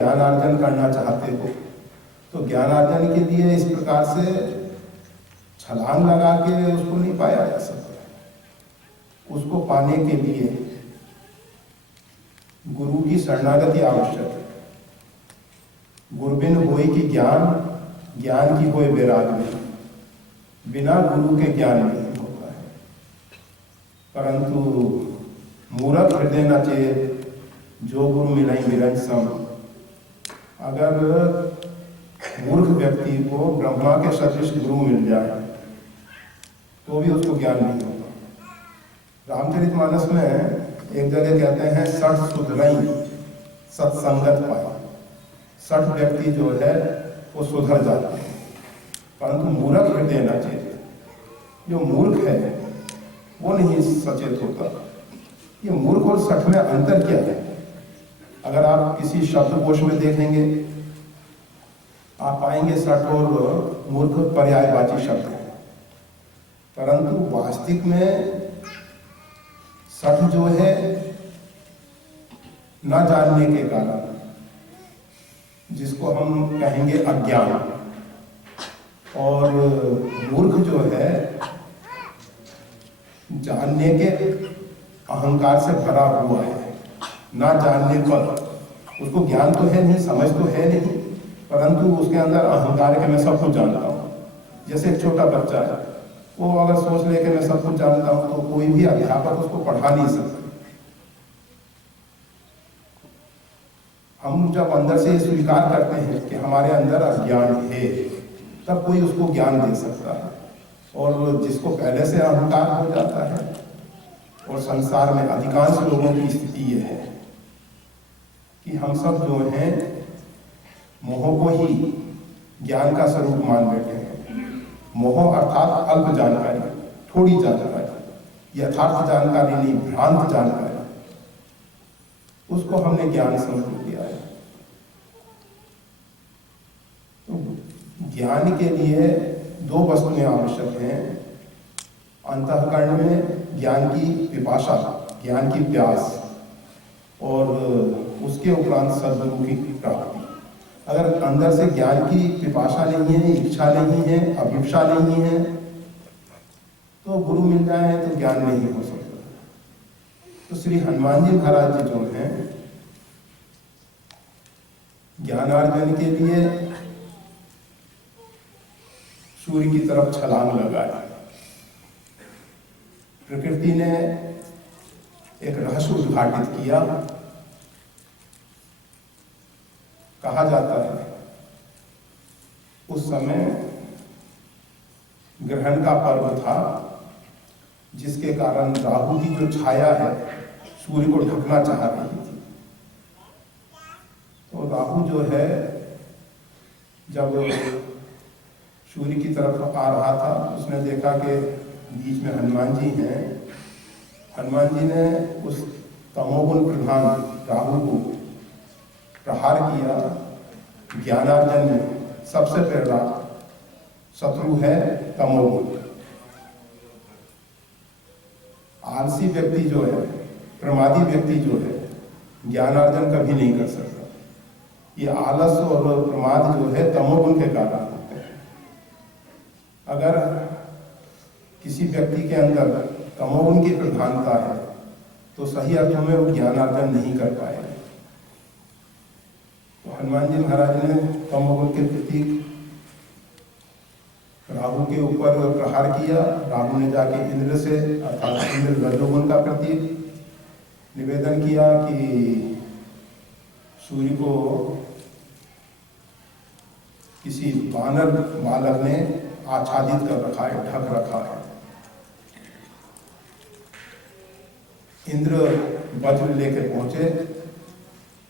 ज्ञानार्जन करना चाहते हो तो ज्ञानार्जन के लिए इस प्रकार से छलांग लगा के उसको नहीं पाया जा सकता। उसको पाने के लिए गुरु की शरणागति आवश्यक है। गुरबिन होय की ज्ञान, ज्ञान की होय वैराग्य, बिना गुरु के ज्ञान नहीं होता है। परंतु मूरख हृदय न चेत, जो गुरु मिलई मिलन सम। अगर मूर्ख व्यक्ति को ब्रह्मा के सदृश गुरु मिल जाए तो भी उसको ज्ञान नहीं होता। रामचरितमानस में एक जगह कहते हैं 60 सुधरई सत्संगत पाए। 60 व्यक्ति जो है वो सुधर जाते हैं, परंतु मूर्ख हृदय न चेत। जो मूर्ख है वो नहीं सचेत होता। ये मूर्ख और 60 में अंतर क्या है? अगर आप किसी शब्दकोश में देखेंगे आप पाएंगे 60 और मूर्ख पर्यायवाची शब्द है, परंतु वास्तविक में 60 जो है न जानने के कारण, जिसको हम कहेंगे अज्ञान, और मूर्ख जो है जानने के अहंकार से भरा हुआ है। ना जानने पर उसको ज्ञान तो है नहीं, समझ तो है नहीं, परंतु उसके अंदर अहंकार के मैं सब कुछ जानता हूँ। जैसे एक छोटा बच्चा है, वो अगर सोच ले कि मैं सब कुछ जानता हूँ तो कोई भी अध्यापक उसको पढ़ा नहीं सकता। हम जब अंदर से स्वीकार करते हैं कि हमारे अंदर अज्ञान है, तब कोई उसको ज्ञान दे सकता है। और जिसको पहले से अहंकार हो जाता है, और संसार में अधिकांश लोगों की स्थिति यह है कि हम सब जो हैं मोह को ही ज्ञान का स्वरूप मान बैठे हैं। मोह अर्थात अल्प जानकारी, थोड़ी जानकारी, यथार्थ जानकारी नहीं, भ्रांत जानकारी, उसको हमने ज्ञान समझ लिया है। तो ज्ञान के लिए 2 वस्तुएं आवश्यक हैं। अंतःकरण में ज्ञान की पिपासा, ज्ञान की प्यास, और उसके उपरांत सद्गुरु की प्राप्ति। अगर अंदर से ज्ञान की पिपासा नहीं है, इच्छा नहीं है, अभिप्सा नहीं है, तो गुरु मिल जाए तो ज्ञान नहीं हो सकता। तो श्री हनुमान जी महाराज जी जो हैं ज्ञानार्जन के लिए सूर्य की तरफ छलांग लगाया। प्रकृति ने एक रहस्य उद्घाटित किया। कहा जाता है उस समय ग्रहण का पर्व था, जिसके कारण राहु की जो छाया है सूर्य को ढकना चाह रही थी। तो राहु जो है जब सूर्य की तरफ आ रहा था, उसने देखा कि बीच में हनुमान जी हैं। हनुमान जी ने उस तमोगुण प्रधान राहु को प्रहार किया। ज्ञानार्जन में सबसे पहला शत्रु है तमोगुण। आलसी व्यक्ति जो है, प्रमादी व्यक्ति जो है, ज्ञानार्जन कभी नहीं कर सकता। ये आलस और प्रमाद जो है तमोगुण के कारण होते हैं। अगर किसी व्यक्ति के अंदर तमोगुण की प्रधानता है तो सही अर्थों में वो ज्ञानार्जन नहीं कर पाएगा। तो हनुमान जी महाराज ने तमोगुण के प्रति राहु के ऊपर प्रहार किया। राहु ने जाके इंद्र से, अर्थात इंद्र रजोगुण का प्रतीक, निवेदन किया कि सूर्य को किसी वानर बालक ने आच्छादित कर रखा है, ढक रखा है। इंद्र वज्र लेके पहुंचे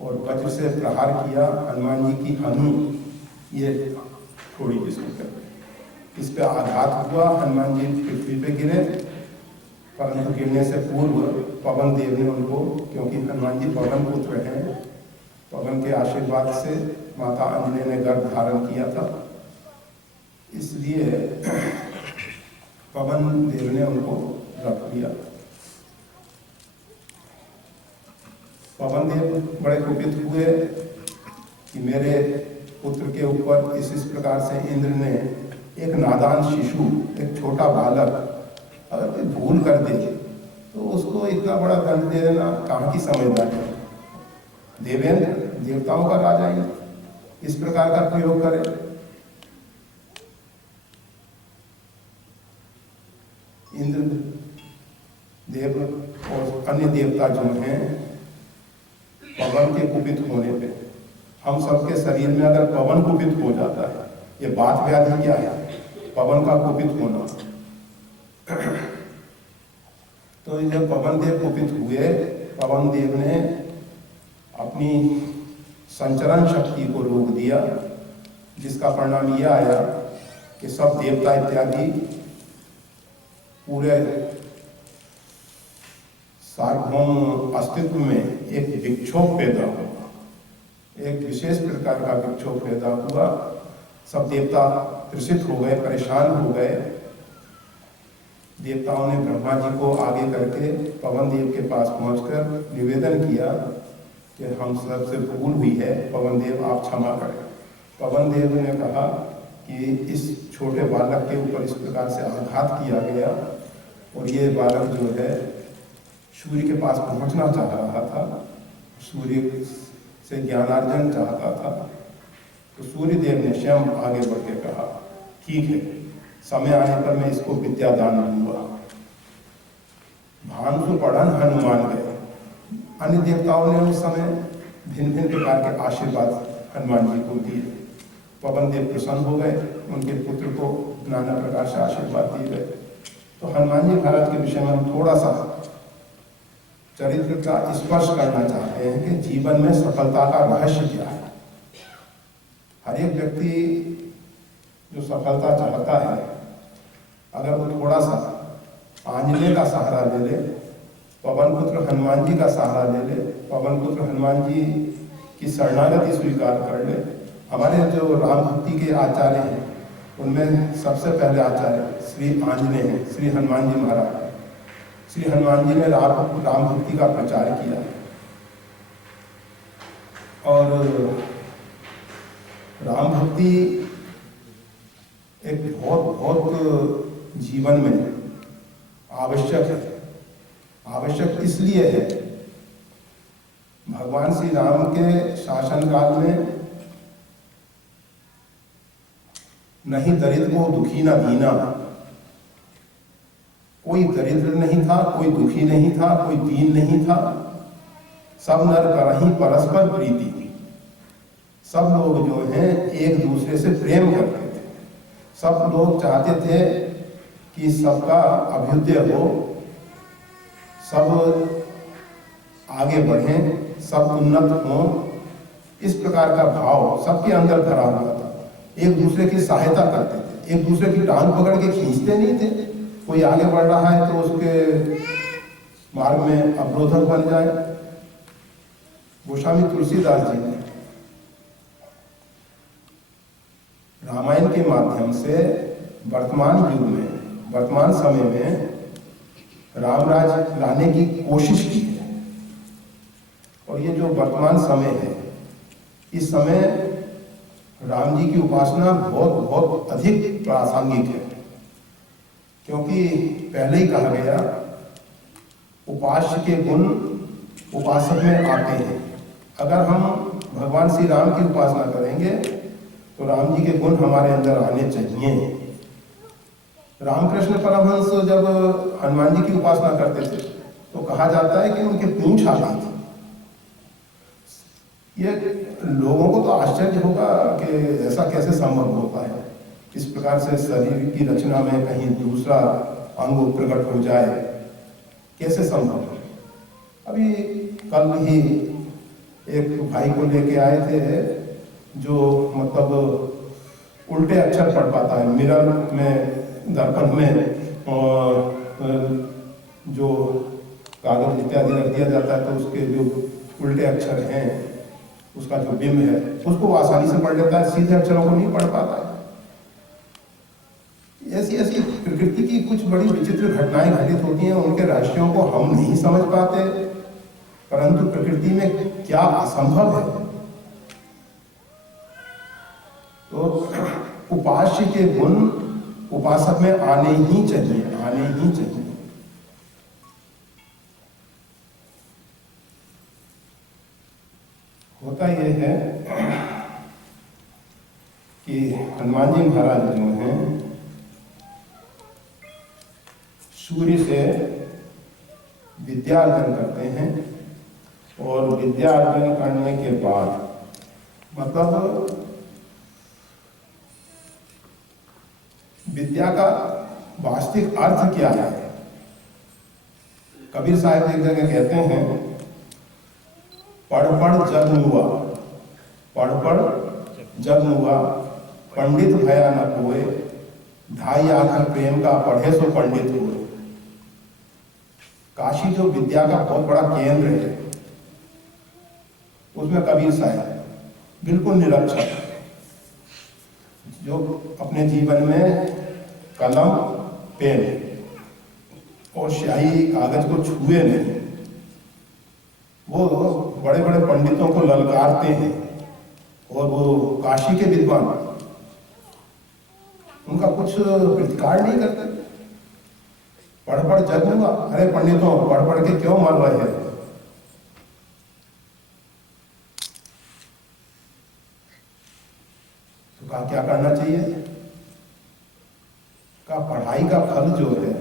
और वज्र से प्रहार किया। हनुमान जी की हनु ये थोड़ी जिसको इस पे आघात हुआ। हनुमान जी पृथ्वी पे गिरे, परंतु गिरने से पूर्व पवन देव ने उनको, क्योंकि हनुमान जी पवन पुत्र हैं, पवन के आशीर्वाद से माता अंजलि ने गर्भ धारण किया था, इसलिए पवन देव ने उनको रख लिया। पवन देव बड़े कुपित हुए कि मेरे पुत्र के ऊपर इस प्रकार से इंद्र ने एक नादान शिशु, एक छोटा बालक अगर कोई भूल कर दे तो उसको इतना बड़ा दंड दे देना कहाँ की समझदारी है। देवेंद्र देवताओं का राजा इंद्र इस प्रकार का प्रयोग करे। इंद्र देव और अन्य देवता जो हैं, पवन के कुपित होने पे, हम सबके शरीर में अगर पवन कुपित हो जाता है, ये बात व्याधि क्या है, पवन का कुपित होना। तो जब पवन देव कुपित हुए, पवन देव ने अपनी संचरण शक्ति को रोक दिया, जिसका परिणाम यह आया कि सब देवता इत्यादि पूरे सार्वभौम अस्तित्व में एक विक्षोभ पैदा हुआ, एक विशेष प्रकार का विक्षोभ पैदा हुआ। सब देवता त्रसित हो गए, परेशान हो गए। देवताओं ने ब्रह्मा जी को आगे करके पवन देव के पास पहुंचकर निवेदन किया कि हम सबसे भूल हुई है, पवन देव आप क्षमा करें। पवन देव ने कहा कि इस छोटे बालक के ऊपर इस प्रकार से आघात किया गया और ये बालक जो है सूर्य के पास पहुंचना चाह रहा था, सूर्य से ज्ञानार्जन चाहता था। तो सूर्य देव ने स्वयं आगे बढ़ के कहा, ठीक है, समय आने पर मैं इसको विद्या दान दूंगा। भानुसु पढ़न हनुमान गए। अन्य देवताओं ने उस समय भिन्न भिन्न प्रकार के आशीर्वाद हनुमान जी को दिए। पवन देव प्रसन्न हो गए, उनके पुत्र को नाना प्रकार से आशीर्वाद दिए गए। तो हनुमान जी महाराज के विषय में हम थोड़ा सा चरित्र का स्पर्श करना चाहते हैं कि जीवन में सफलता का रहस्य क्या है। हर एक व्यक्ति जो सफलता चाहता है, अगर वो थोड़ा सा आंजनेय का सहारा ले ले, पवन पुत्र हनुमान जी का सहारा ले ले, पवन पुत्र हनुमान जी की शरणागति स्वीकार कर ले। हमारे जो राम भक्ति के आचार्य हैं, उनमें सबसे पहले आचार्य श्री आंजनेय हैं, श्री हनुमान जी महाराज। श्री हनुमान जी ने राम भक्ति का प्रचार किया और राम भक्ति एक बहुत जीवन में आवश्यक है। आवश्यक इसलिए है, भगवान श्री राम के शासन काल में नहीं दरिद्र को दुखी न दीना, कोई दरिद्र नहीं था, कोई दुखी नहीं था, कोई दीन नहीं था। सब नर करहि परस्पर प्रीति। सब लोग जो हैं एक दूसरे से प्रेम करते थे। सब लोग चाहते थे कि सबका अभ्युदय हो, सब आगे बढ़ें, सब उन्नत हों। इस प्रकार का भाव सबके अंदर भरा हुआ था। एक दूसरे की सहायता करते थे, एक दूसरे की टांग पकड़ के खींचते नहीं थे। कोई आगे बढ़ रहा है तो उसके मार्ग में अवरोधक बन जाए। गोस्वामी तुलसीदास जी ने रामायण के माध्यम से वर्तमान युग में, वर्तमान समय में रामराज लाने की कोशिश की है। और ये जो वर्तमान समय है, इस समय राम जी की उपासना बहुत बहुत अधिक प्रासंगिक है, क्योंकि पहले ही कहा गया उपास्य के गुण उपासक में आते हैं। अगर हम भगवान श्री राम की उपासना करेंगे तो राम जी के गुण हमारे अंदर आने चाहिए। रामकृष्ण परमहंस जब हनुमान जी की उपासना करते थे तो कहा जाता है कि उनके पूंछ आ गई थी। ये लोगों को तो आश्चर्य होगा कि ऐसा कैसे संभव होता है, इस प्रकार से शरीर की रचना में कहीं दूसरा अंग प्रकट हो जाए, कैसे संभव है। अभी कल ही एक भाई को लेके आए थे जो मतलब उल्टे अक्षर पढ़ पाता है, मिरर में, दर्पण में, और जो कागज इत्यादि रख दिया जाता है तो उसके जो उल्टे अक्षर हैं, उसका जो बिंब है, उसको आसानी से पढ़ लेता है, सीधे अक्षरों को नहीं पढ़ पाता है। ऐसी ऐसी प्रकृति की कुछ बड़ी विचित्र घटनाएं घटित होती हैं, उनके रहस्यों को हम नहीं समझ पाते। परंतु प्रकृति में क्या असंभव है, तो उपास्य के गुण उपासक में आने ही चाहिए, आने ही चाहिए। होता यह है कि हनुमान जी महाराज जो हैं सूर्य से विद्या अर्जन करते हैं और विद्या अर्जन करने के बाद मतलब विद्या का वास्तविक अर्थ क्या है। कबीर साहब एक जगह कहते हैं, पढ़ पढ़ जग हुआ, पढ़ पढ़ जग हुआ, पंडित भया न कोय, ढाई आखर प्रेम का पढ़े सो पंडित हुए। काशी जो विद्या का बहुत बड़ा केंद्र है, उसमें कबीर साहब बिल्कुल निरक्षर, जो अपने जीवन में कलम पेन और स्याही कागज को छुए नहीं, वो बड़े बड़े पंडितों को ललकारते हैं और वो काशी के विद्वान उनका कुछ प्रतिकार नहीं करते। पढ़ पढ़ जग हुआ, अरे पंडितों पढ़ पढ़ के क्यों मर रहे हैं। तो कहा क्या करना चाहिए। कहा पढ़ाई का फल जो है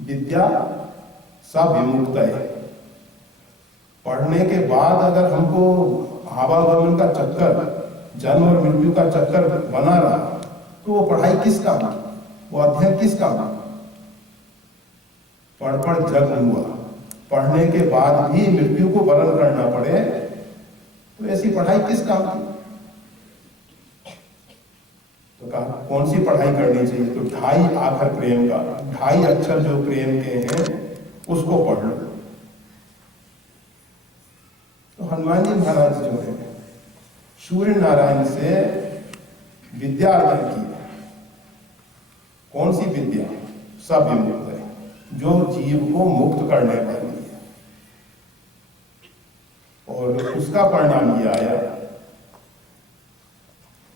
विद्या सब विमुक्त है। पढ़ने के बाद अगर हमको आवागमन का चक्कर, जन्म और मृत्यु का चक्कर बना रहा, तो वो पढ़ाई किस काम, वो अध्ययन किस काम। पढ़ पढ़ जग हुआ, पढ़ने के बाद भी मृत्यु को वरण करना पड़े, तो ऐसी पढ़ाई किस काम की। तो कहा कौन सी पढ़ाई करनी चाहिए। तो ढाई आखर प्रेम का, ढाई अक्षर जो प्रेम के हैं उसको पढ़ लो। तो हनुमान जी महाराज जो है सूर्य नारायण से विद्या अर्जन की। कौन सी विद्या, सब विमुक्त है, जो जीव को मुक्त करने वाली है। और उसका परिणाम ये आया।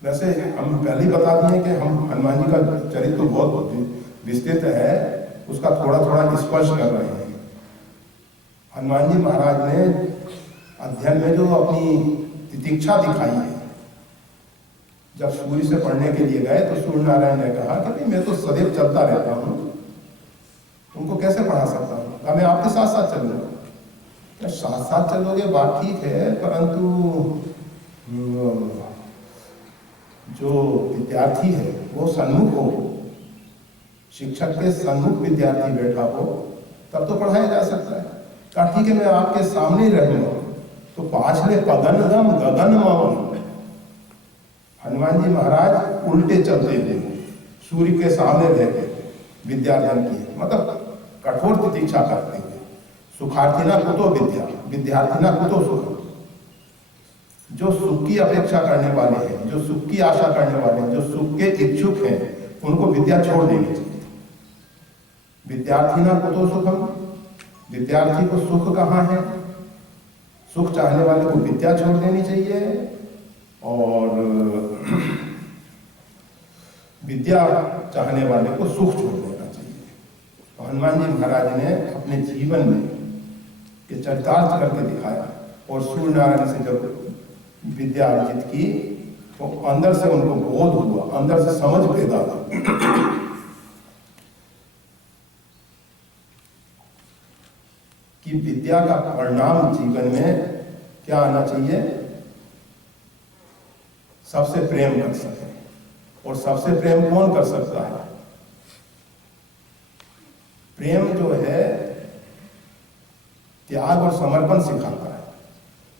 वैसे हम पहले ही बता दिए कि हम हनुमान जी का चरित्र तो बहुत विस्तृत है, उसका थोड़ा थोड़ा स्पर्श कर रहे हैं। हनुमान जी महाराज ने अध्ययन में जो अपनी तितिक्षा दिखाई है, जब सूर्य से पढ़ने के लिए गए तो सूर्य नारायण ने कहा कि भाई मैं तो सदैव चलता रहता हूँ, तुमको कैसे पढ़ा सकता हूँ। कहा मैं आपके साथ साथ चलूंगा। क्या साथ साथ चलोगे बात ठीक है, परंतु जो विद्यार्थी है वो सन्मुख हो, शिक्षक के सन्मुख विद्यार्थी बैठा हो, तब तो पढ़ाया जा सकता है। कहा ठीक है मैं आपके सामने रहूंगा। तो पाछले पगनगम गगन मौन, हनुमान जी महाराज उल्टे चलते थे, सूर्य के सामने रह के विद्यार्जन किए, मतलब कठोर प्रतीक्षा करते हुए। सुखार्थिना कुतो विद्या, विद्यार्थिना कुतो सुख। जो सुख की अपेक्षा करने वाले हैं, जो सुख की आशा करने वाले हैं, जो सुख के इच्छुक हैं, उनको विद्या छोड़ देनी चाहिए। विद्यार्थिना कुतो सुखम, विद्यार्थी को सुख कहाँ है। सुख चाहने वाले को विद्या छोड़ देनी चाहिए और विद्या चाहने वाले को सुख छोड़ देना चाहिए। तो हनुमान जी महाराज ने अपने जीवन में ये चरितार्थ करके दिखाया। और सूर्य नारायण से जब विद्या अर्जित की तो अंदर से उनको बोध हुआ, अंदर से समझ पैदा हुआ कि विद्या का परिणाम जीवन में क्या आना चाहिए। सबसे प्रेम कर सके। और सबसे प्रेम कौन कर सकता है। प्रेम जो है त्याग और समर्पण सिखाता है।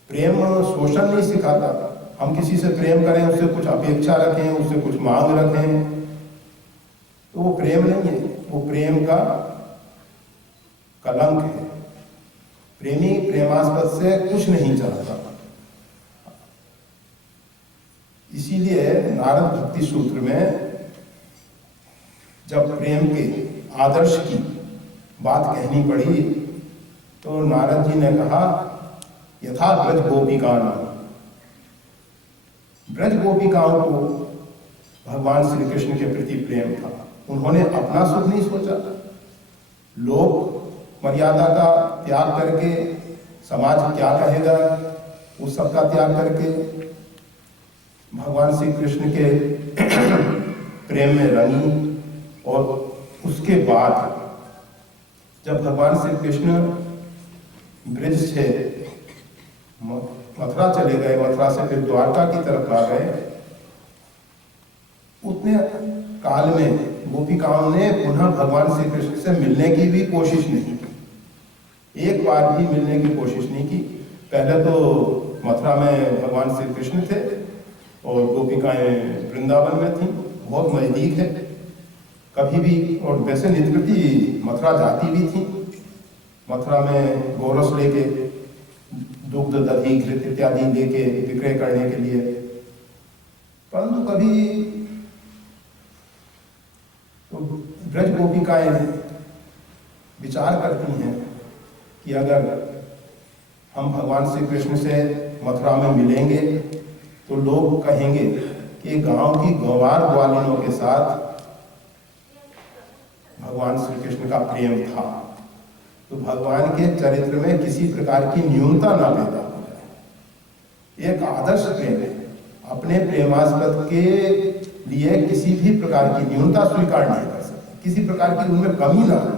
प्रेम शोषण नहीं सिखाता। हम किसी से प्रेम करें, उससे कुछ अपेक्षा रखें, उससे कुछ मांग रखें, तो वो प्रेम नहीं है, वो प्रेम का कलंक है। प्रेमी प्रेमास्पद से कुछ नहीं चाहता। इसीलिए नारद भक्ति सूत्र में जब प्रेम के आदर्श की बात कहनी पड़ी तो नारद जी ने कहा यथा ब्रज गोपिका नाम, ब्रज गोपिकाओं को भगवान श्री कृष्ण के प्रति प्रेम था। उन्होंने अपना सुख नहीं सोचा, लोक मर्यादा का त्याग करके, समाज क्या कहेगा उस सब का त्याग करके भगवान श्री कृष्ण के प्रेम में रंगी। और उसके बाद जब भगवान श्री कृष्ण ब्रज से मथुरा चले गए, मथुरा से फिर द्वारका की तरफ आ गए, उतने काल में गोपिकाओं ने पुनः भगवान श्री कृष्ण से मिलने की भी कोशिश नहीं की, एक बार भी मिलने की कोशिश नहीं की। पहले तो मथुरा में भगवान श्री कृष्ण थे और गोपिकाएं वृंदावन में थीं, बहुत नजदीक है, कभी भी, और वैसे नित्यप्रति मथुरा जाती भी थी। मथुरा में गोरस लेके, दुग्ध दही घृत इत्यादि लेके विक्रय करने के लिए, परंतु कभी तो ब्रज गोपिकाएं विचार करती हैं कि अगर हम भगवान श्री कृष्ण से मथुरा में मिलेंगे तो लोग कहेंगे कि गांव की गंवार ग्वालिनों के साथ भगवान श्री कृष्ण का प्रेम था, तो भगवान के चरित्र में किसी प्रकार की न्यूनता ना पैदा हो जाए। एक आदर्श प्रेम है, अपने प्रेमास्पद के लिए किसी भी प्रकार की न्यूनता स्वीकार नहीं कर सकते, किसी प्रकार की उनमें कमी ना हो।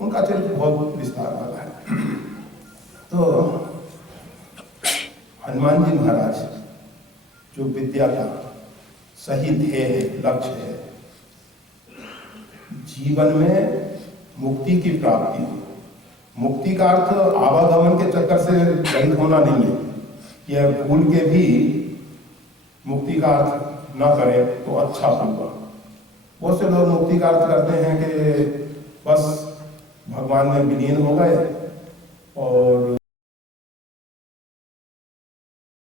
उनका चरित्र बहुत विस्तार वाला है। तो हनुमान जी महाराज जो विद्या का सही ध्येय है, लक्ष्य है, जीवन में मुक्ति की प्राप्ति। मुक्ति का अर्थ आवागमन के चक्कर से रहित होना नहीं है। यह भूल के भी मुक्ति का अर्थ न करें तो अच्छा होगा। बहुत से लोग मुक्ति का अर्थ करते हैं कि बस भगवान में विलीन हो गए और